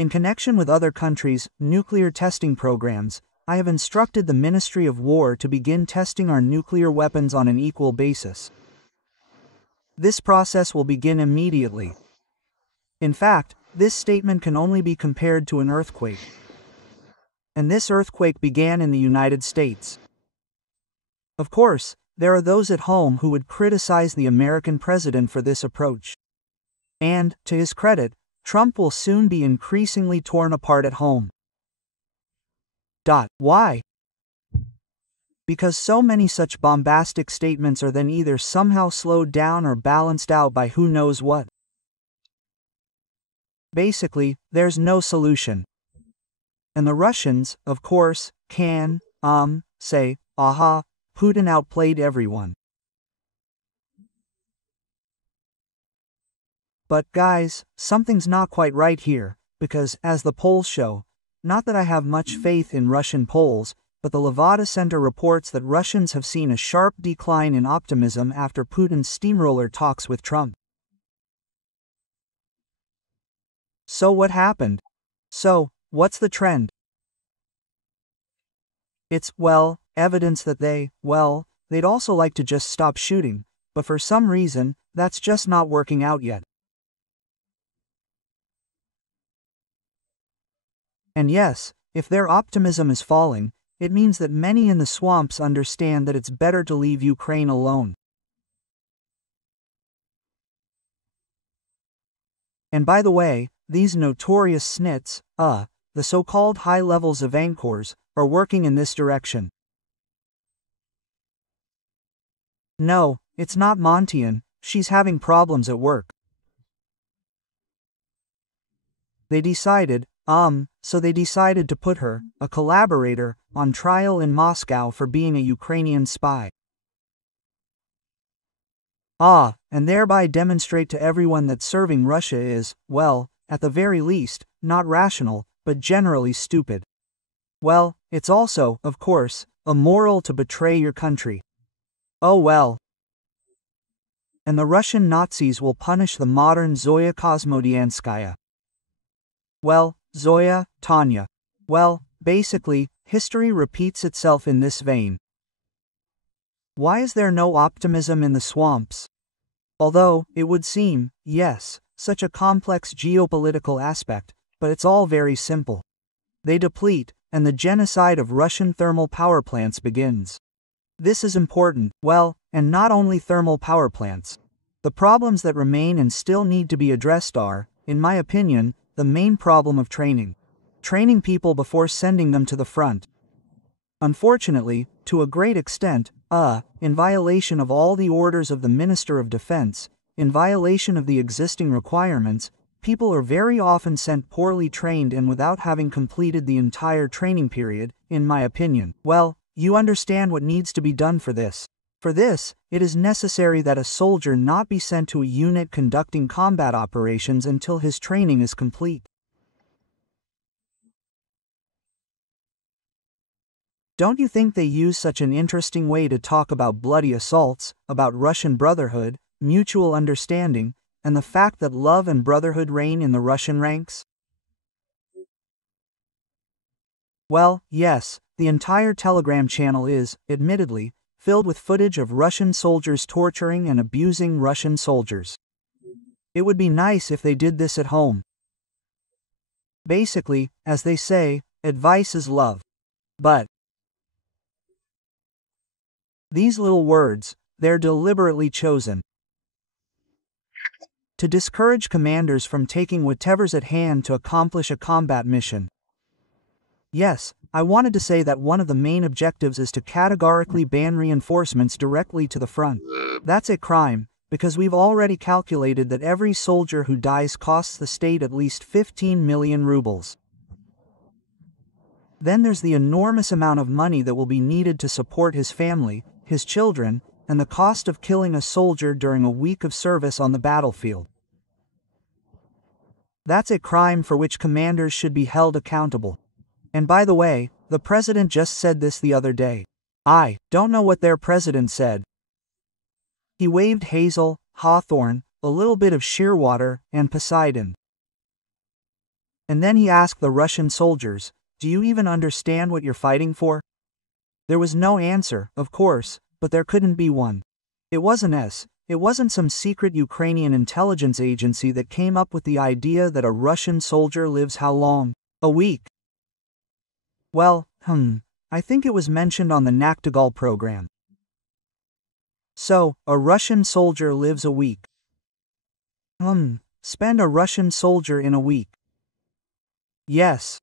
In connection with other countries' nuclear testing programs, I have instructed the Ministry of War to begin testing our nuclear weapons on an equal basis. This process will begin immediately. In fact, this statement can only be compared to an earthquake. And this earthquake began in the United States. Of course, there are those at home who would criticize the American president for this approach. And, to his credit, Trump will soon be increasingly torn apart at home. Why? Because so many such bombastic statements are then either somehow slowed down or balanced out by who knows what. Basically, there's no solution. And the Russians, of course, can, say, aha, Putin outplayed everyone. But guys, something's not quite right here, because, as the polls show, not that I have much faith in Russian polls, but the Levada Center reports that Russians have seen a sharp decline in optimism after Putin's steamroller talks with Trump. So what happened? So, what's the trend? It's, evidence that they'd also like to just stop shooting, but for some reason, that's just not working out yet. And yes, if their optimism is falling, it means that many in the swamps understand that it's better to leave Ukraine alone. And by the way, these notorious snits, the so-called high levels of anchors, are working in this direction. No, it's not Montian, she's having problems at work. They decided to put her, a collaborator, on trial in Moscow for being a Ukrainian spy. And thereby demonstrate to everyone that serving Russia is, at the very least, not rational, but generally stupid. It's also, of course, immoral to betray your country. And the Russian Nazis will punish the modern Zoya Kosmodianskaya. Zoya, Tanya. Basically, history repeats itself in this vein. Why is there no optimism in the swamps? Although, it would seem, yes, such a complex geopolitical aspect, but it's all very simple. They deplete, and the genocide of Russian thermal power plants begins. This is important, and not only thermal power plants. The problems that remain and still need to be addressed are, in my opinion, the main problem of training. Training people before sending them to the front. Unfortunately, to a great extent, in violation of all the orders of the Minister of Defense, in violation of the existing requirements, people are very often sent poorly trained and without having completed the entire training period, in my opinion. You understand what needs to be done for this. For this, it is necessary that a soldier not be sent to a unit conducting combat operations until his training is complete. Don't you think they use such an interesting way to talk about bloody assaults, about Russian brotherhood, mutual understanding, and the fact that love and brotherhood reign in the Russian ranks? Yes, the entire Telegram channel is, admittedly, filled with footage of Russian soldiers torturing and abusing Russian soldiers. It would be nice if they did this at home. Basically, as they say, advice is love. But these little words, they're deliberately chosen to discourage commanders from taking whatever's at hand to accomplish a combat mission. Yes, I wanted to say that one of the main objectives is to categorically ban reinforcements directly to the front. That's a crime, because we've already calculated that every soldier who dies costs the state at least 15 million rubles. Then there's the enormous amount of money that will be needed to support his family, his children, and the cost of killing a soldier during a week of service on the battlefield. That's a crime for which commanders should be held accountable. And by the way, the president just said this the other day. I don't know what their president said. He waved Hazel, Hawthorne, a little bit of Shearwater, and Poseidon. And then he asked the Russian soldiers, "Do you even understand what you're fighting for?" There was no answer, of course, but there couldn't be one. It wasn't some secret Ukrainian intelligence agency that came up with the idea that a Russian soldier lives how long? A week. Well, I think it was mentioned on the Nachtigall program. So, a Russian soldier lives a week. Spend a Russian soldier in a week. Yes.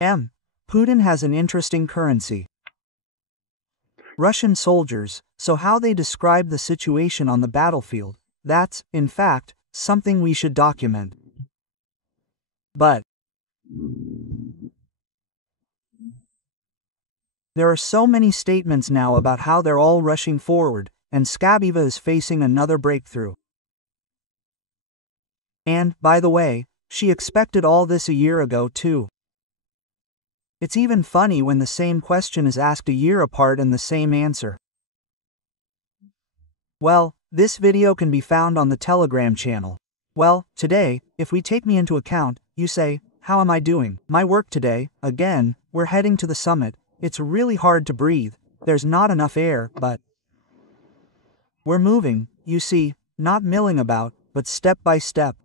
Putin has an interesting currency. Russian soldiers, so how they describe the situation on the battlefield, that's, in fact, something we should document. But there are so many statements now about how they're all rushing forward, and Skabiva is facing another breakthrough. And, by the way, she expected all this a year ago too. It's even funny when the same question is asked a year apart and the same answer. Well, this video can be found on the Telegram channel. Well, today, if we take me into account, you say, how am I doing? My work today, again, we're heading to the summit. It's really hard to breathe, there's not enough air, but we're moving, you see, not milling about, but step by step.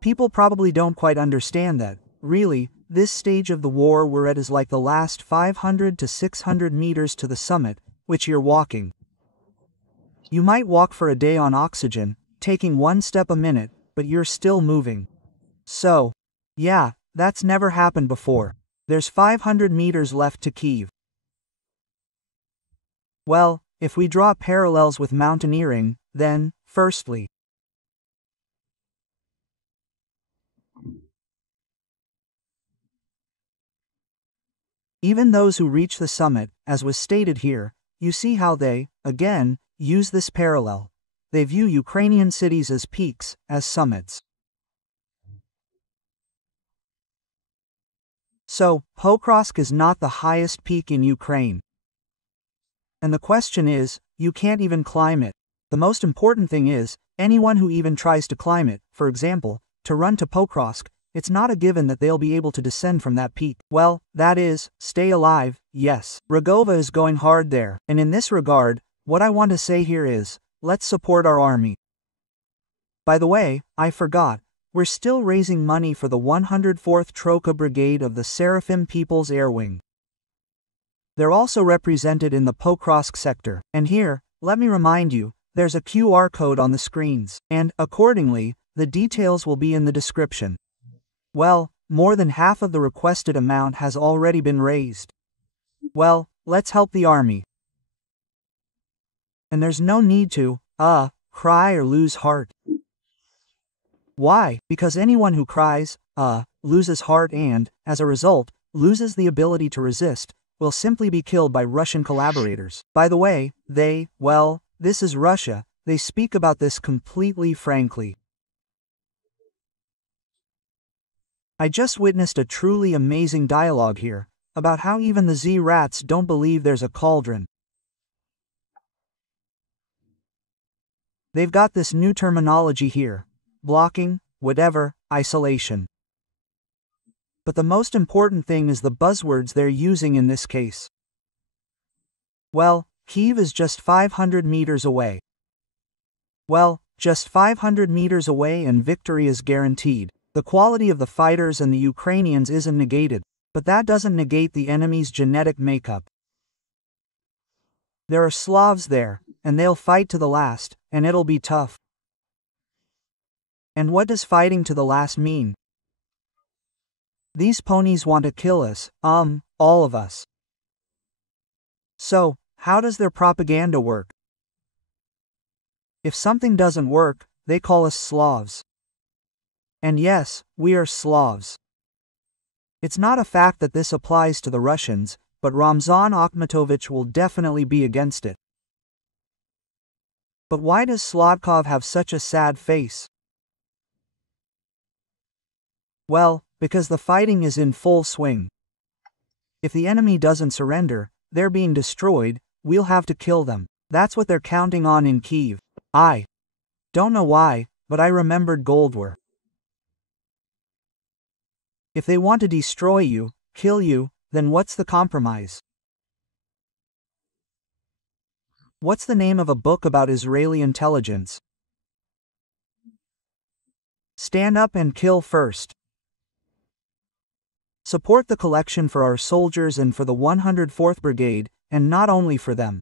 People probably don't quite understand that, really, this stage of the war we're at is like the last 500 to 600 meters to the summit, which you're walking. You might walk for a day on oxygen, taking one step a minute, but you're still moving. So, yeah, that's never happened before. There's 500 meters left to Kyiv. Well, if we draw parallels with mountaineering, then, firstly, even those who reach the summit, as was stated here, you see how they, again, use this parallel. They view Ukrainian cities as peaks, as summits. So, Pokrovsk is not the highest peak in Ukraine. And the question is, you can't even climb it. The most important thing is, anyone who even tries to climb it, for example, to run to Pokrovsk, it's not a given that they'll be able to descend from that peak. Well, that is, stay alive, yes. Rogova is going hard there, and in this regard, what I want to say here is, let's support our army. By the way, I forgot, we're still raising money for the 104th Troika Brigade of the Seraphim People's Air Wing. They're also represented in the Pokrovsk sector, and here, let me remind you, there's a QR code on the screens, and, accordingly, the details will be in the description. Well, more than half of the requested amount has already been raised. Well, let's help the army. And there's no need to, cry or lose heart. Why? Because anyone who cries, loses heart and, as a result, loses the ability to resist, will simply be killed by Russian collaborators. By the way, this is Russia, they speak about this completely frankly. I just witnessed a truly amazing dialogue here, about how even the Z-rats don't believe there's a cauldron. They've got this new terminology here, blocking, whatever, isolation. But the most important thing is the buzzwords they're using in this case. Well, Kyiv is just 500 meters away. Well, just 500 meters away and victory is guaranteed. The quality of the fighters and the Ukrainians isn't negated, but that doesn't negate the enemy's genetic makeup. There are Slavs there, and they'll fight to the last, and it'll be tough. And what does fighting to the last mean? These ponies want to kill us, all of us. So, how does their propaganda work? If something doesn't work, they call us Slavs. And yes, we are Slavs. It's not a fact that this applies to the Russians, but Ramzan Akhmatovich will definitely be against it. But why does Sladkov have such a sad face? Well, because the fighting is in full swing. If the enemy doesn't surrender, they're being destroyed, we'll have to kill them. That's what they're counting on in Kyiv. I don't know why, but I remembered Gold War. If they want to destroy you, kill you, then what's the compromise? What's the name of a book about Israeli intelligence? Stand up and kill first. Support the collection for our soldiers and for the 104th Brigade, and not only for them.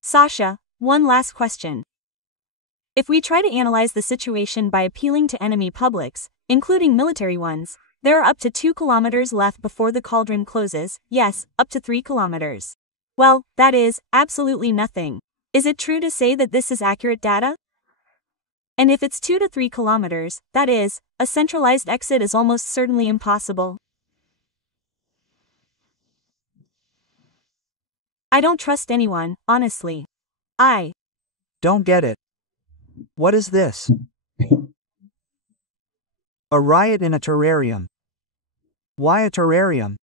Sasha, one last question. If we try to analyze the situation by appealing to enemy publics, including military ones, there are up to 2 kilometers left before the cauldron closes, yes, up to 3 kilometers. Well, that is, absolutely nothing. Is it true to say that this is accurate data? And if it's 2 to 3 kilometers, that is, a centralized exit is almost certainly impossible. I don't trust anyone, honestly. I don't get it. What is this? A riot in a terrarium. Why a terrarium?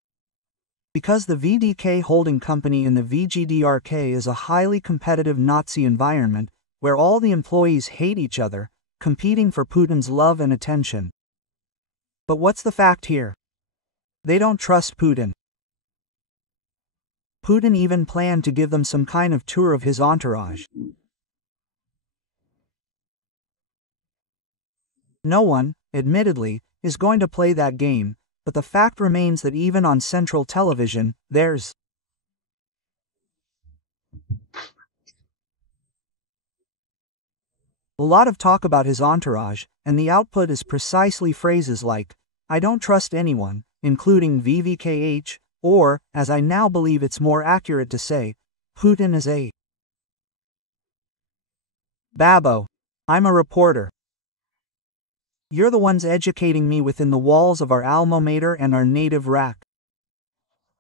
Because the VDK holding company in the VGDRK is a highly competitive Nazi environment, where all the employees hate each other, competing for Putin's love and attention. But what's the fact here? They don't trust Putin. Putin even planned to give them some kind of tour of his entourage. No one, admittedly, is going to play that game, but the fact remains that even on central television, there's a lot of talk about his entourage, and the output is precisely phrases like, "I don't trust anyone," including VVKH, or, as I now believe it's more accurate to say, Putin is a babo. I'm a reporter. You're the ones educating me within the walls of our alma mater and our native rack.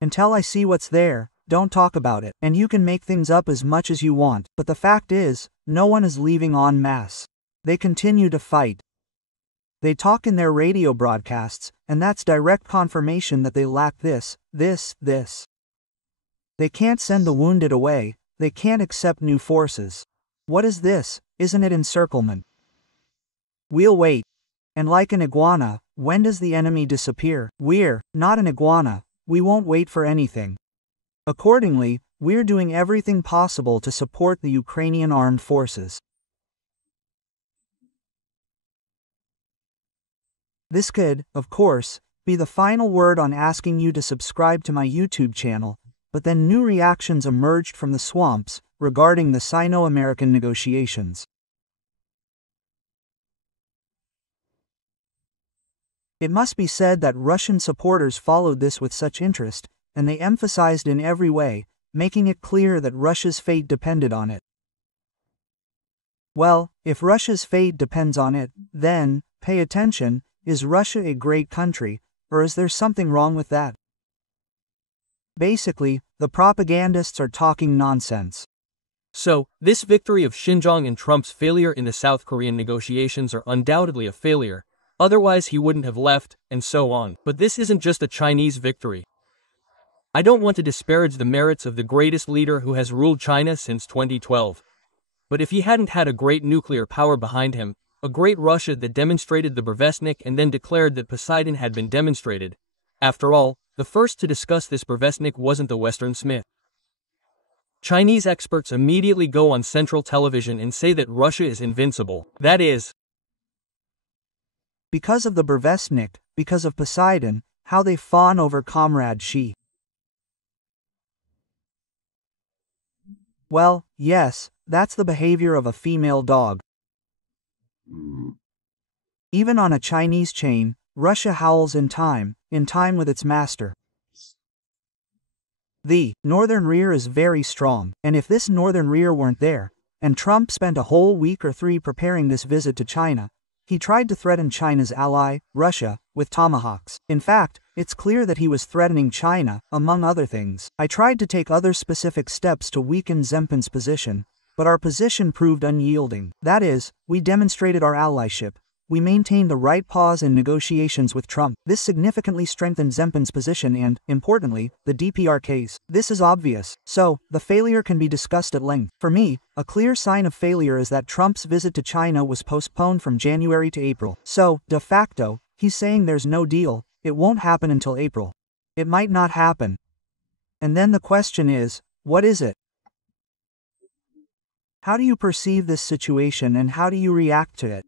Until I see what's there, don't talk about it, and you can make things up as much as you want, but the fact is, no one is leaving en masse. They continue to fight. They talk in their radio broadcasts, and that's direct confirmation that they lack this. They can't send the wounded away, they can't accept new forces. What is this? Isn't it encirclement? We'll wait. And like an iguana, when does the enemy disappear? We're not an iguana, we won't wait for anything. Accordingly, we're doing everything possible to support the Ukrainian armed forces. This could, of course, be the final word on asking you to subscribe to my YouTube channel, but then new reactions emerged from the swamps regarding the Sino-American negotiations. It must be said that Russian supporters followed this with such interest, and they emphasized in every way, making it clear that Russia's fate depended on it. Well, if Russia's fate depends on it, then, pay attention, is Russia a great country, or is there something wrong with that? Basically, the propagandists are talking nonsense. So, this victory of Xinjiang and Trump's failure in the South Korean negotiations are undoubtedly a failure. Otherwise he wouldn't have left, and so on. But this isn't just a Chinese victory. I don't want to disparage the merits of the greatest leader who has ruled China since 2012. But if he hadn't had a great nuclear power behind him, a great Russia that demonstrated the Brevestnik and then declared that Poseidon had been demonstrated. After all, the first to discuss this Brevestnik wasn't the Western Smith. Chinese experts immediately go on central television and say that Russia is invincible. That is, because of the Brevestnik, because of Poseidon, how they fawn over Comrade Xi. Well, yes, that's the behavior of a female dog. Even on a Chinese chain, Russia howls in time with its master. The northern rear is very strong, and if this northern rear weren't there, and Trump spent a whole week or 3 preparing this visit to China, he tried to threaten China's ally, Russia, with tomahawks. In fact, it's clear that he was threatening China, among other things. I tried to take other specific steps to weaken Zempian's position, but our position proved unyielding. That is, we demonstrated our allyship. We maintained the right pause in negotiations with Trump. This significantly strengthened Zempian's position and, importantly, the DPRK's. This is obvious, so, the failure can be discussed at length. For me, a clear sign of failure is that Trump's visit to China was postponed from January to April. So, de facto, He's saying there's no deal, it won't happen until April. It might not happen. And then the question is, what is it? How do you perceive this situation and how do you react to it?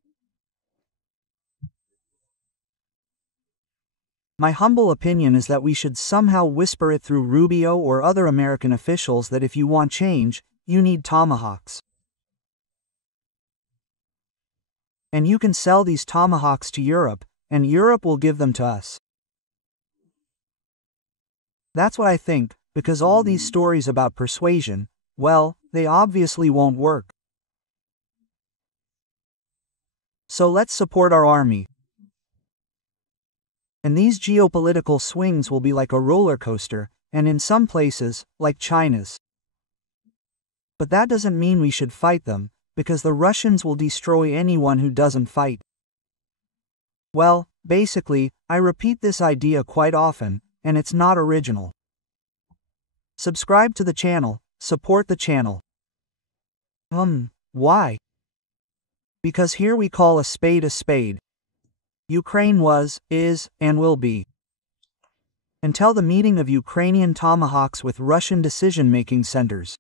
My humble opinion is that we should somehow whisper it through Rubio or other American officials that if you want change, you need tomahawks. And you can sell these tomahawks to Europe, and Europe will give them to us. That's what I think, because all these stories about persuasion, well, they obviously won't work. So let's support our army. And these geopolitical swings will be like a roller coaster, and in some places, like China's. But that doesn't mean we should fight them, because the Russians will destroy anyone who doesn't fight. Well, basically, I repeat this idea quite often, and it's not original. Subscribe to the channel, support the channel. Why? Because here we call a spade a spade. Ukraine was, is, and will be. Until the meeting of Ukrainian tomahawks with Russian decision-making centers.